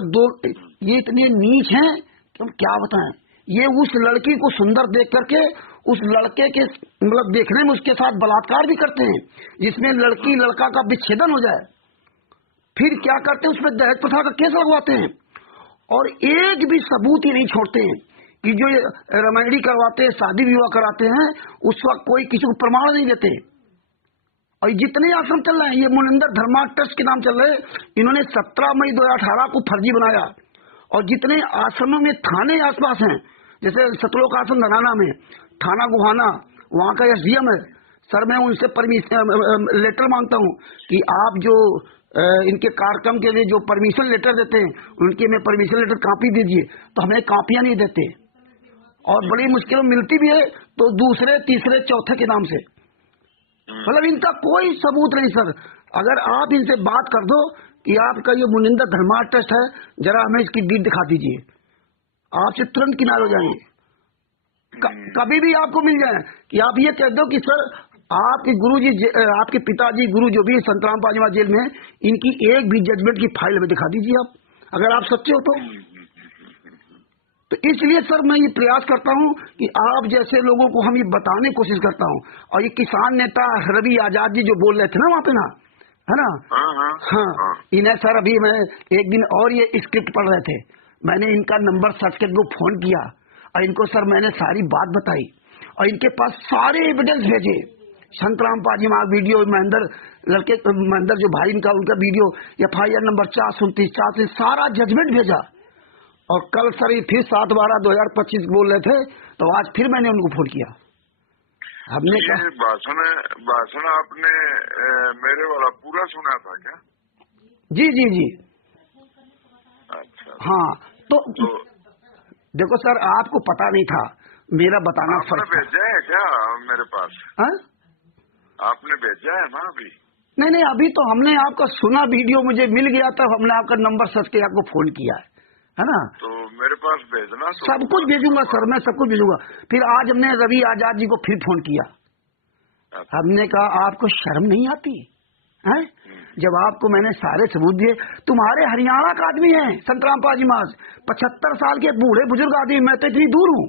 ये इतने नीच हैं कि हम क्या बताएं। ये उस लड़की को सुंदर देख करके उस लड़के के मतलब देखने में उसके साथ बलात्कार भी करते हैं, जिसमें लड़की लड़का का विच्छेदन हो जाए। फिर क्या करते हैं, उसमें दहेज प्रथा का केस लगवाते हैं। और एक भी सबूत ही नहीं छोड़ते हैं कि जो रमैडी करवाते हैं, शादी विवाह कराते हैं, उस वक्त कोई किसी को प्रमाण नहीं देते। और जितने आश्रम चल रहे हैं, ये मुनिंदर धर्मा ट्रस्ट के नाम चल रहे हैं, इन्होंने 17 मई 2018 को फर्जी बनाया। और जितने आश्रमों में थाने आसपास हैं, जैसे सतलोक आश्रम धनाना में थाना गुहाना, वहाँ का SDM है सर, मैं उनसे परमिशन लेटर मांगता हूँ कि आप जो इनके कार्यक्रम के लिए जो परमिशन लेटर देते हैं, उनकी हमें परमिशन लेटर कॉपी दीजिए। तो हमें कॉपियां नहीं देते, और बड़ी मुश्किल मिलती भी है तो दूसरे तीसरे चौथे के नाम से। मतलब इनका कोई सबूत नहीं सर। अगर आप इनसे बात कर दो कि आपका ये मुनिंदर धर्मा ट्रस्ट है, जरा हमें इसकी डीड दिखा दीजिए, आपसे तुरंत किनारे हो जाएंगे। कभी भी आपको मिल जाए कि आप ये कह दो कि सर आपके गुरुजी, आपके पिताजी गुरु जो भी संत रामपाल जी जेल में, इनकी एक भी जजमेंट की फाइल हमें दिखा दीजिए आप, अगर आप सच्चे हो तो इसलिए सर मैं ये प्रयास करता हूँ कि आप जैसे लोगों को हम ये बताने की कोशिश करता हूँ। और ये किसान नेता रवि आजाद जी जो बोल रहे थे ना वहाँ पे ना, है ना, हाँ, इन्हें सर अभी मैं एक दिन और ये स्क्रिप्ट पढ़ रहे थे, मैंने इनका नंबर सर्च करके इनको फोन किया और इनको सर मैंने सारी बात बताई और इनके पास सारे एविडेंस भेजे। संत रामपाल जी वहाँ वीडियो, महेंद्र जो भाई इनका, उनका वीडियो, FIR नंबर 429 सारा जजमेंट भेजा। और कल सर फिर 7/12/2025 बोल रहे थे, तो आज फिर मैंने उनको फोन किया। हमने कहा भाषण आपने मेरे वाला पूरा सुना था क्या? जी जी जी। अच्छा। हाँ, तो देखो सर, आपको पता नहीं था, मेरा बताना फर्क था। भेजा है क्या मेरे पास? हाँ? आपने भेजा है ना अभी? नहीं, अभी तो हमने आपका सुना, वीडियो मुझे मिल गया था, हमने आपका नंबर सर्च के आपको फोन किया है ना। तो मेरे पास भेजना, सब कुछ भेजूंगा सर, मैं सब कुछ भेजूंगा। फिर आज हमने रवि आजाद जी को फिर फोन किया। हमने कहा आपको शर्म नहीं आती है? जब आपको मैंने सारे सबूत दिए, तुम्हारे हरियाणा का आदमी है संत रामपाल जी महाराज, 75 साल के बूढ़े बुजुर्ग आदमी, मैं तो इतनी दूर हूँ।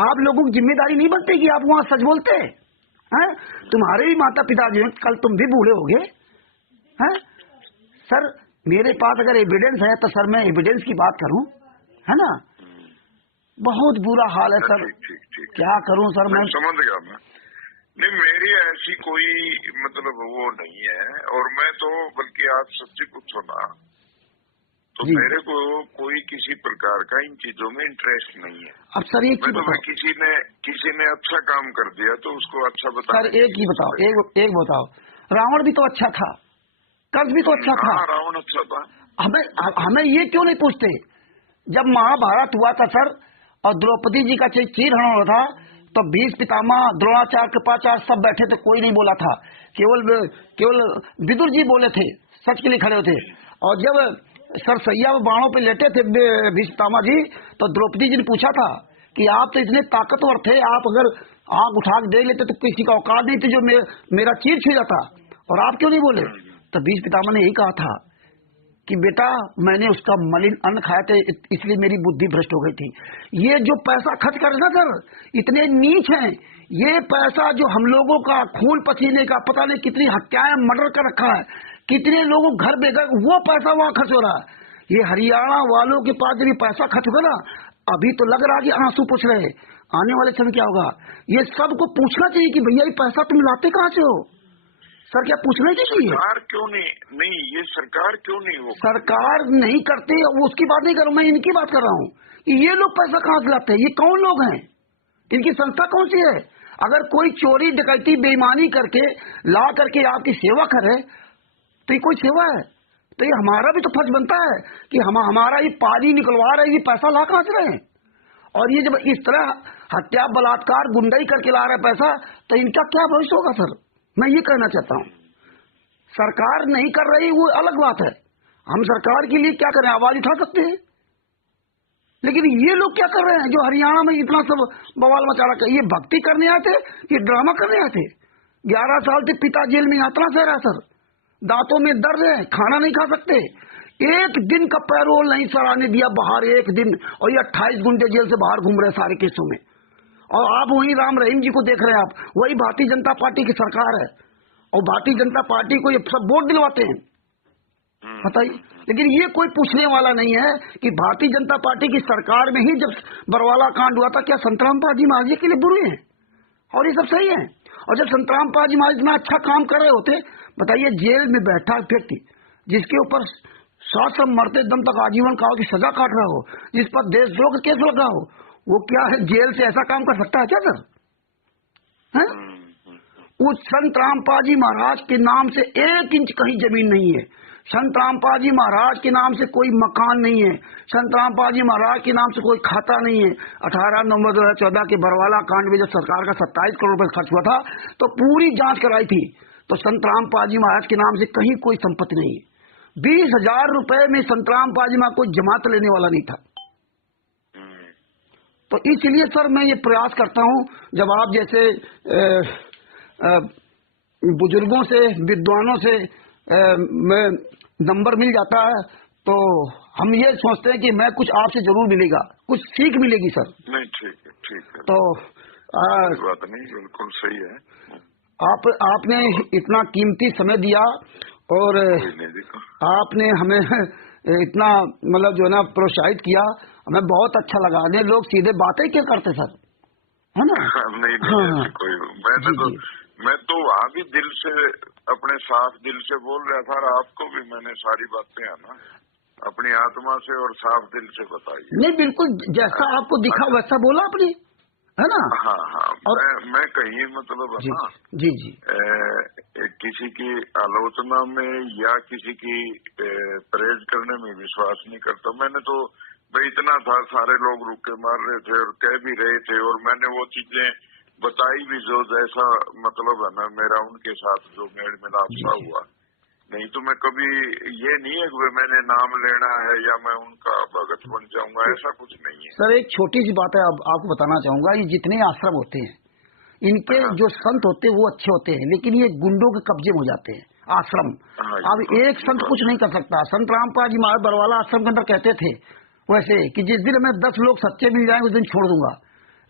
आप लोगों की जिम्मेदारी नहीं बनती कि आप वहाँ सच बोलते हैं? तुम्हारे भी माता पिता जी, कल तुम भी बूढ़े हो गए। सर मेरे पास अगर एविडेंस है तो सर मैं एविडेंस की बात करूं, है ना। बहुत बुरा हाल है सर। ठीक। क्या करूं सर, मैं समझ गया। मैं नहीं, मेरी ऐसी कोई मतलब वो नहीं है, और मैं तो बल्कि आप सच्ची पूछो ना तो मेरे को कोई किसी प्रकार का इन चीजों में इंटरेस्ट नहीं है। अब सर एक ही बताओ, किसी ने अच्छा काम कर दिया तो उसको अच्छा बताओ। सर एक ही बताओ, एक बताओ, रावण भी तो अच्छा था, कंस भी तो अच्छा था। रावण अच्छा था। हमें ये क्यों नहीं पूछते? जब महाभारत हुआ था सर, और द्रौपदी जी का चीरहरण हुआ था, तो 20 पितामह, द्रोणाचार्य, कृपाचार्य सब बैठे थे, कोई नहीं बोला था। केवल विदुर जी बोले थे, सच के लिए खड़े थे। और जब सर सैया बाणों पे लेटे थे 20 पितामह जी, तो द्रौपदी जी ने पूछा था कि आप तो इतने ताकतवर थे, आप अगर आंख उठा के देख लेते तो किसी का औकात नहीं थी जो मेरा चीर छू जाता, और आप क्यों नहीं बोले? तो बीज पितामह ने यही कहा था कि बेटा मैंने उसका मलिन अन्न खाया था इसलिए मेरी बुद्धि भ्रष्ट हो गई थी। ये जो पैसा खर्च कर ना सर, इतने नीच हैं, ये पैसा जो हम लोगों का खून पसीने का, पता नहीं कितनी हत्याएं मर्डर कर रखा है, कितने लोगों घर बेघर, वो पैसा वहां खर्च हो रहा है। ये हरियाणा वालों के पास जब पैसा खर्च होगा ना, अभी तो लग रहा कि आंसू पूछ रहे, आने वाले समय क्या होगा? ये सबको पूछना चाहिए कि भैया ये पैसा तुम लाते कहाँ से हो? सर क्या पूछना चाहिए? सरकार क्यों नहीं ये सरकार क्यों नहीं हो? सरकार नहीं करती, वो उसकी बात नहीं कर रहा हूं, मैं इनकी बात कर रहा हूँ कि ये लोग पैसा कहाँ से लाते हैं, ये कौन लोग हैं, इनकी संस्था कौन सी है? अगर कोई चोरी डकैती बेईमानी करके ला करके आपकी सेवा करे तो ये कोई सेवा है? तो ये हमारा भी तो फर्ज बनता है कि हमारा ये पानी निकलवा रहे, ये पैसा ला कहाँ से रहे? और ये जब इस तरह हत्या बलात्कार गुंडाई करके ला रहे पैसा, तो इनका क्या भविष्य होगा? सर मैं ये कहना चाहता हूँ, सरकार नहीं कर रही वो अलग बात है, हम सरकार के लिए क्या करें, आवाज उठा सकते हैं, लेकिन ये लोग क्या कर रहे हैं जो हरियाणा में इतना सब बवाल मचा रखा है? ये भक्ति करने आए थे, ये ड्रामा करने आए थे? 11 साल से पिता जेल में यातना सह रहा सर, दांतों में दर्द है, खाना नहीं खा सकते, एक दिन का पैरोल नहीं सर आने दिया बाहर, एक दिन, और ये 28 गुंडे जेल से बाहर घूम रहे सारे केसों में, और आप वही राम रहीम जी को देख रहे हैं, आप वही भारतीय जनता पार्टी की सरकार है, और भारतीय जनता पार्टी को ये सब वोट दिलवाते हैं, बताइए। लेकिन ये कोई पूछने वाला नहीं है कि भारतीय जनता पार्टी की सरकार में ही जब बरवाला कांड हुआ था, क्या संतराम पाल जी महाराज के लिए बुरे हैं और ये सब सही है? और जब संतराम पाल जी महाराज इतना अच्छा काम कर रहे होते, बताइए जेल में बैठा व्यक्ति जिसके ऊपर शासन मरते दम तक आजीवन काल की सजा काट रहा हो, जिस पर देशद्रोह का केस लगा हो, वो क्या है जेल से ऐसा काम कर सकता है क्या सर? है? उस संत रामपाल जी महाराज के नाम से 1 इंच कहीं जमीन नहीं है, संत रामपाल जी महाराज के नाम से कोई मकान नहीं है, संत रामपाल जी महाराज के नाम से कोई खाता नहीं है। 18 नवंबर 2014 के बरवाला कांड में जब सरकार का 27 करोड़ रुपए खर्च हुआ था तो पूरी जांच कराई थी, तो संत रामपाल जी महाराज के नाम से कहीं कोई संपत्ति नहीं है। 20,000 रुपए में संत रामपाल जी महाराज कोई जमात लेने वाला नहीं था। तो इसलिए सर मैं ये प्रयास करता हूँ, जब आप जैसे बुजुर्गों से, विद्वानों से मैं नंबर मिल जाता है, तो हम ये सोचते हैं कि मैं कुछ आपसे जरूर मिलेगा, कुछ सीख मिलेगी सर। नहीं ठीक है। तो बात नहीं, बिल्कुल सही है। आपने इतना कीमती समय दिया और आपने हमें इतना मतलब जो है ना प्रोत्साहित किया, हमें बहुत अच्छा लगा। नहीं लोग सीधे बातें क्या करते सर, है ना? नहीं हाँ। कोई मैं तो अभी दिल से, अपने साफ दिल से बोल रहा था, और आपको भी मैंने सारी बातें है ना अपनी आत्मा से और साफ दिल से बताई। नहीं बिल्कुल जैसा आपको दिखा वैसा बोला आपने, है ना? हाँ। और मैं कहीं मतलब है ना जी किसी की आलोचना में या किसी की परहेज करने में विश्वास नहीं करता। मैंने तो भाई इतना था, सारे लोग रुके मार रहे थे और कह भी रहे थे, और मैंने वो चीजें बताई भी जो जैसा मतलब है ना मेरा उनके साथ जो मेल मिलाप सा हुआ। नहीं तो मैं कभी ये नहीं है कि मैंने नाम लेना है या मैं उनका भगत बन जाऊंगा, ऐसा कुछ नहीं है। सर एक छोटी सी बात है, अब आपको बताना चाहूंगा, ये जितने आश्रम होते हैं इनके जो संत होते हैं वो अच्छे होते हैं, लेकिन ये गुंडों के कब्जे में हो जाते हैं आश्रम। अब एक संत कुछ नहीं कर सकता। संत रामपाल जी महाराज बरवाला आश्रम के अंदर कहते थे वैसे कि जिस दिन हमें 10 लोग सच्चे मिल जाएंगे उस दिन छोड़ दूंगा,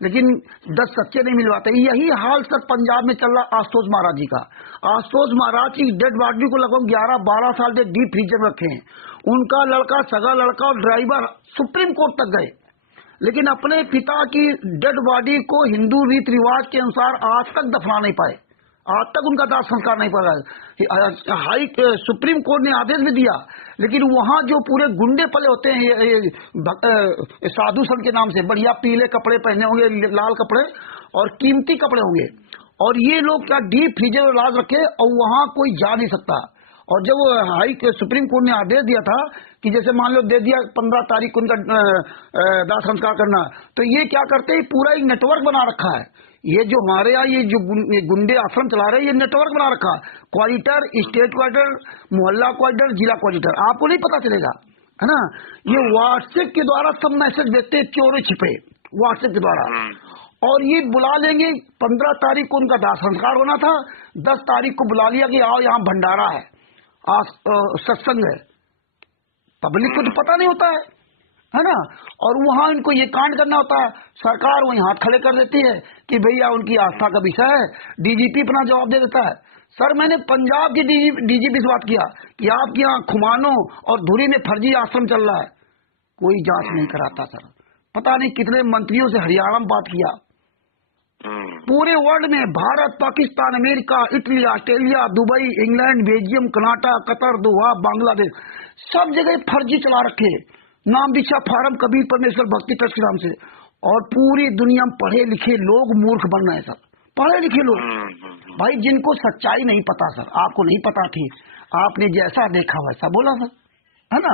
लेकिन 10 सच्चे नहीं मिलवाते। यही हाल सर पंजाब में चल रहा आशुतोष महाराज जी का। आशुतोष महाराज की डेड बॉडी को लगभग 11-12 साल से डीप फ्रीजर में रखे हैं। उनका लड़का, सगा लड़का और ड्राइवर सुप्रीम कोर्ट तक गए, लेकिन अपने पिता की डेड बॉडी को हिंदू रीति रिवाज के अनुसार आज तक दफना नहीं पाए, आज तक उनका दाह संस्कार नहीं पड़ा। सुप्रीम कोर्ट ने आदेश भी दिया, लेकिन वहां जो पूरे गुंडे पले होते हैं साधु संत के नाम से, बढ़िया पीले कपड़े पहने होंगे, लाल कपड़े और कीमती कपड़े होंगे, और ये लोग क्या डीप फ्रीजर में लाज रखे और वहां कोई जा नहीं सकता। और जब सुप्रीम कोर्ट ने आदेश दिया था कि जैसे मान लो दे दिया 15 तारीख को उनका दाह संस्कार करना, तो ये क्या करते हैं, पूरा एक नेटवर्क बना रखा है। ये जो हमारे यहाँ ये जो गुंडे आश्रम चला रहे हैं, ये नेटवर्क बना रखा, क्वालिटर, स्टेट क्वालिटर, मोहल्ला क्वालिटर, जिला क्वालिटर, आपको नहीं पता चलेगा, है ना? ये व्हाट्सएप के द्वारा सब मैसेज देते हैं, चोरी छिपे व्हाट्सएप के द्वारा, और ये बुला लेंगे। 15 तारीख को उनका दाह संस्कार होना था, 10 तारीख को बुला लिया कि आओ यहाँ भंडारा है, सत्संग है। पब्लिक को तो पता नहीं होता है ना। और वहां इनको ये कांड करना होता है, सरकार वहीं हाथ खड़े कर देती है कि भैया उनकी आस्था का विषय है। डीजीपी अपना जवाब दे देता है। सर मैंने पंजाब की डीजीपी से बात किया कि आपके यहाँ खुमानो और धुरी में फर्जी आश्रम चल रहा है, कोई जांच नहीं कराता सर। पता नहीं कितने मंत्रियों से हरियाणा में बात किया, पूरे वर्ल्ड में Bharat, Pakistan, America, Italy, Australia, Dubai, England, Belgium, Karnataka, Qatar, Doha, Bangladesh, सब जगह फर्जी चला रखे। नाम दीक्षा फार्म कबीर परमेश्वर भक्ति ट्रस्ट के नाम से। और पूरी दुनिया में पढ़े लिखे लोग मूर्ख बन रहे हैं सर, पढ़े लिखे लोग भाई, जिनको सच्चाई नहीं पता सर। आपको नहीं पता थी, आपने जैसा देखा वैसा बोला सर, है ना।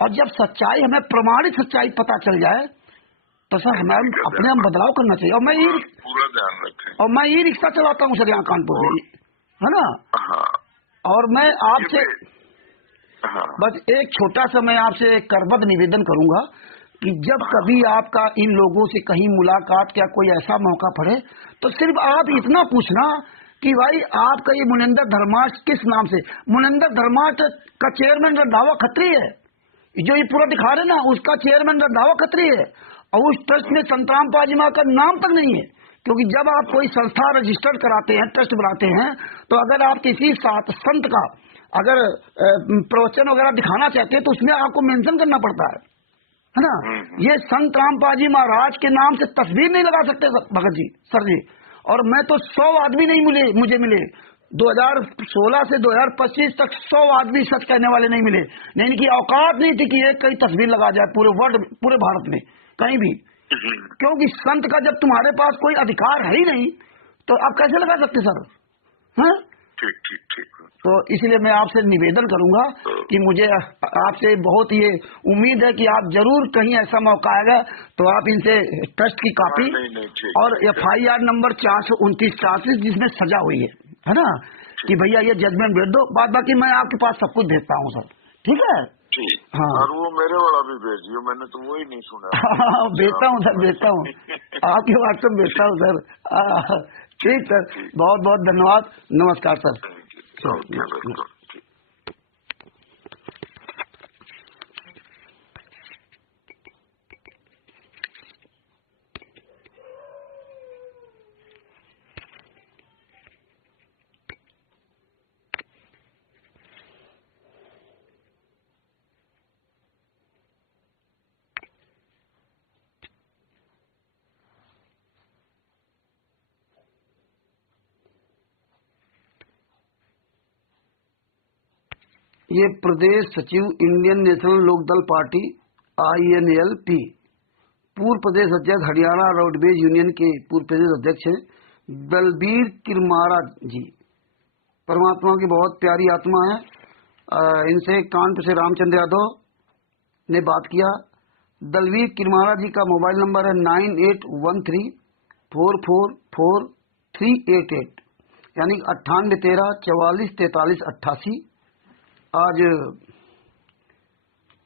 और जब सच्चाई, हमें प्रमाणित सच्चाई पता चल जाए तो सर हमें अपने हम बदलाव करना चाहिए। और मैं ये पूरा ध्यान रखें। और मैं ये रिक्शा चलाता हूँ सर यहाँ कानपुर में, है ना। और मैं आपसे बस एक छोटा सा मैं आपसे करबद्ध निवेदन करूंगा कि जब कभी आपका इन लोगों से कहीं मुलाकात या कोई ऐसा मौका पड़े तो सिर्फ आप इतना पूछना कि भाई आपका ये मुनिंदर धर्मार्थ किस नाम से। मुनिंदर धर्मार्थ का चेयरमैन रंधावा खत्री है, जो ये पूरा दिखा रहे ना, उसका चेयरमैन रंधावा खत्री है। और उस ट्रस्ट में संतराम पाजी मां का नाम तक नहीं है, क्योंकि जब आप कोई संस्था रजिस्टर्ड कराते हैं, ट्रस्ट बनाते हैं, तो अगर आप किसी संत का अगर प्रवचन वगैरह दिखाना चाहते हैं तो उसमें आपको मेंशन करना पड़ता है ना। ये संत रामपाजी महाराज के नाम से तस्वीर नहीं लगा सकते भगत जी, सर जी। और मैं तो 100 आदमी नहीं मुझे मिले 2016 से 2025 तक 100 आदमी सच कहने वाले नहीं मिले। नहीं, इनकी औकात नहीं थी कि एक कई तस्वीर लगा जाए पूरे वर्ल्ड, पूरे भारत में कहीं भी। क्योंकि संत का जब तुम्हारे पास कोई अधिकार है ही नहीं तो आप कैसे लगा सकते सर, हैं? ठीक। तो इसलिए मैं आपसे निवेदन करूंगा कि मुझे आपसे बहुत ये उम्मीद है कि आप जरूर कहीं ऐसा मौका आएगा तो आप इनसे ट्रस्ट की कॉपी और FIR नंबर 429-84 जिसमें सजा हुई है ना, कि भैया ये जजमेंट भेज दो। बाकी मैं आपके पास सब कुछ भेजता हूँ सर, ठीक है। हाँ, और वो मेरे वाला भी भेजियो, मैंने तो वो ही नहीं सुना। भेजता हूँ सर, भेजता हूँ आपके व्हाट्सएप भेजता हूँ सर। ठीक सर, बहुत बहुत धन्यवाद, नमस्कार सर। ये प्रदेश सचिव Indian National Lokdal party INLP, पूर्व प्रदेश अध्यक्ष हरियाणा रोडवेज यूनियन के पूर्व प्रदेश अध्यक्ष हैं दलबीर किरमारा जी। परमात्मा की बहुत प्यारी आत्मा है। इनसे कानपुर से रामचंद्र यादव ने बात किया। दलबीर किरमारा जी का मोबाइल नंबर है 9813444388, यानी 9813444388। आज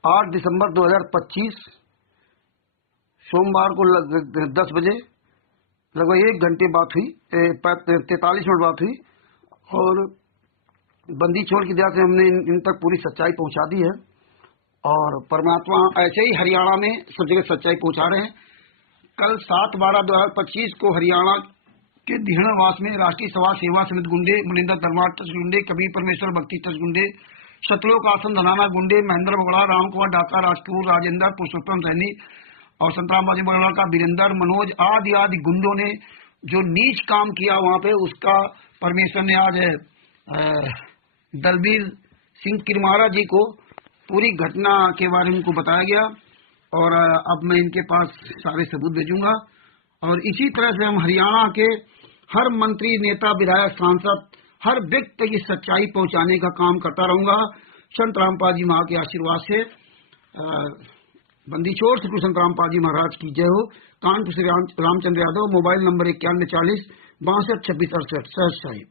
8 दिसंबर 2025 सोमवार को 10 बजे लगभग 1 घंटे बात हुई, 43 मिनट बात हुई। और बंदी छोड़ की दया से हमने इन तक पूरी सच्चाई पहुंचा दी है। और परमात्मा ऐसे ही हरियाणा में सब जगह सच्चाई पहुंचा रहे हैं। कल 7/12/2025 को हरियाणा के धीणवास में राष्ट्रीय समाज सेवा समिति गुंडे, मुनिंदर धर्मार्थ ट्रस्ट गुंडे, कबीर परमेश्वर भक्ति ट्रस्ट गुंडे, शत्रुओं का आसन धनाना गुंडे, महेंद्र बगड़ा, राम कुमार डाका, राजपूत, राजेंद्र, पुरुषोत्तम सैनी और संतराम बाजी बगड़ा का वीरेंद्र, मनोज आदि गुंडों ने जो नीच काम किया वहां पे, उसका परमेश्वर ने आज दलबीर सिंह किरमारा जी को पूरी घटना के बारे में उनको बताया गया। और अब मैं इनके पास सारे सबूत भेजूंगा। और इसी तरह से हम हरियाणा के हर मंत्री, नेता, विधायक, सांसद, हर व्यक्ति की सच्चाई पहुंचाने का काम करता रहूंगा। संत रामपाल जी महाराज के आशीर्वाद से। बंदी छोड़ श्री संत रामपाल जी महाराज की जय हो। कानपुर से रामचंद्र यादव, मोबाइल नंबर 9140 62 26 68। सहज साहिब।